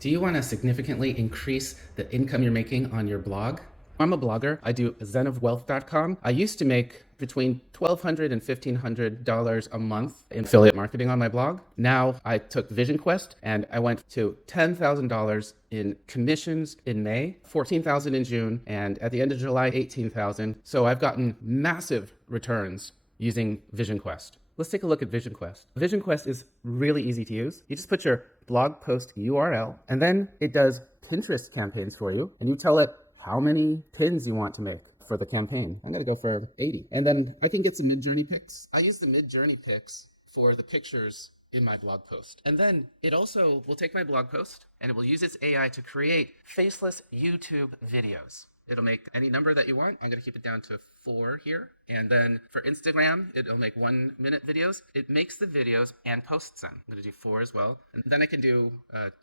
Do you want to significantly increase the income you're making on your blog? I'm a blogger. I do zenofwealth.com. I used to make between $1,200 and $1,500 a month in affiliate marketing on my blog. Now I took Vision Quest and I went to $10,000 in commissions in May, $14,000 in June, and at the end of July, $18,000. So I've gotten massive returns using Vision Quest. Let's take a look at Vision Quest. Vision Quest is really easy to use. You just put your blog post URL, and then it does Pinterest campaigns for you, and you tell it how many pins you want to make for the campaign. I'm gonna go for 80. And then I can get some Midjourney pics. I use the Midjourney pics for the pictures in my blog post. And then it also will take my blog post and it will use its AI to create faceless YouTube videos. It'll make any number that you want. I'm gonna keep it down to 4 here. And then for Instagram, it'll make 1-minute videos. It makes the videos and posts them. I'm gonna do 4 as well. And then I can do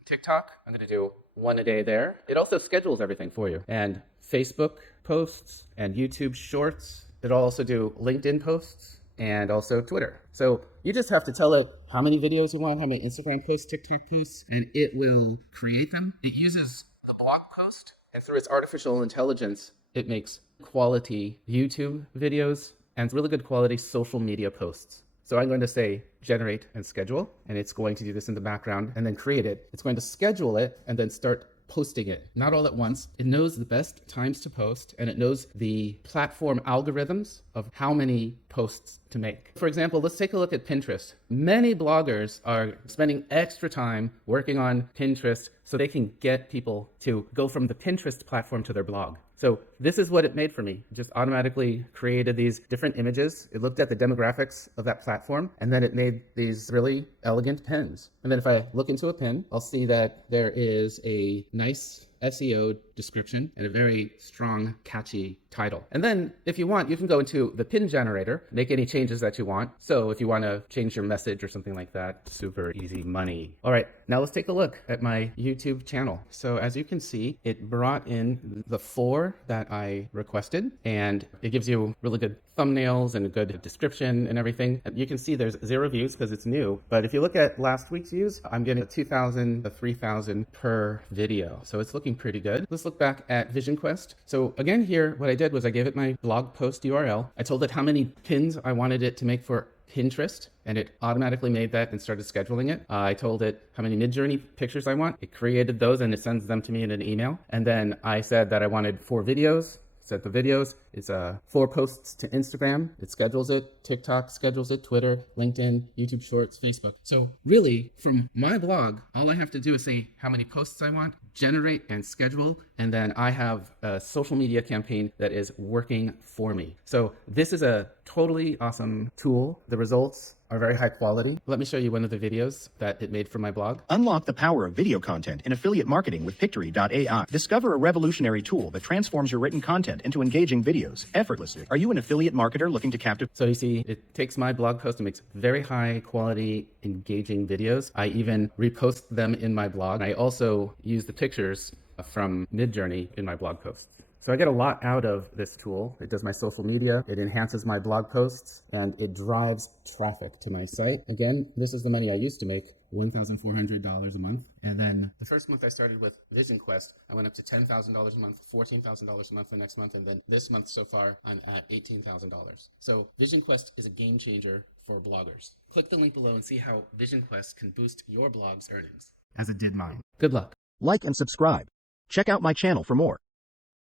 TikTok. I'm gonna do 1 a day there. It also schedules everything for you. And Facebook posts and YouTube shorts. It'll also do LinkedIn posts and also Twitter. So you just have to tell it how many videos you want, how many Instagram posts, TikTok posts, and it will create them. It uses the blog post, and through its artificial intelligence, it makes quality YouTube videos and really good quality social media posts. So I'm going to say generate and schedule, and it's going to do this in the background and then create it. It's going to schedule it and then start posting it, not all at once. It knows the best times to post, and it knows the platform algorithms of how many posts to make. For example, let's take a look at Pinterest. Many bloggers are spending extra time working on Pinterest so they can get people to go from the Pinterest platform to their blog. So this is what it made for me. It just automatically created these different images. It looked at the demographics of that platform, and then it made these really elegant pins. And then if I look into a pin, I'll see that there is a nice SEO description and a very strong, catchy title. And then if you want, you can go into the pin generator, make any changes that you want. So if you want to change your message or something like that, super easy money. All right, now let's take a look at my YouTube channel. So as you can see, it brought in the 4 that I requested, and it gives you really good thumbnails and a good description and everything. And you can see there's 0 views because it's new. But if you look at last week's views, I'm getting 2,000 to 3,000 per video. So it's looking pretty good. Let's look back at Vision Quest. So again here, what I did was I gave it my blog post URL. I told it how many pins I wanted it to make for Pinterest, and it automatically made that and started scheduling it. I told it how many Midjourney pictures I want. It created those and it sends them to me in an email. And then I said that I wanted 4 videos. Set the videos. It's 4 posts to Instagram. It schedules it. TikTok schedules it. Twitter, LinkedIn, YouTube Shorts, Facebook. So really, from my blog, all I have to do is say how many posts I want, generate and schedule, and then I have a social media campaign that is working for me. So this is a totally awesome tool. The results are very high quality. Let me show you one of the videos that it made for my blog. Unlock the power of video content in affiliate marketing with Pictory.ai. Discover a revolutionary tool that transforms your written content into engaging videos effortlessly. Are you an affiliate marketer looking to capture? So you see, it takes my blog post and makes very high quality, engaging videos. I even repost them in my blog. I also use the pictures from Midjourney in my blog posts. So I get a lot out of this tool. It does my social media, it enhances my blog posts, and it drives traffic to my site. Again, this is the money I used to make, $1,400 a month. And then the first month I started with Vision Quest, I went up to $10,000 a month, $14,000 a month the next month, and then this month so far, I'm at $18,000. So Vision Quest is a game changer for bloggers. Click the link below and see how Vision Quest can boost your blog's earnings, as it did mine. Good luck. Like and subscribe. Check out my channel for more.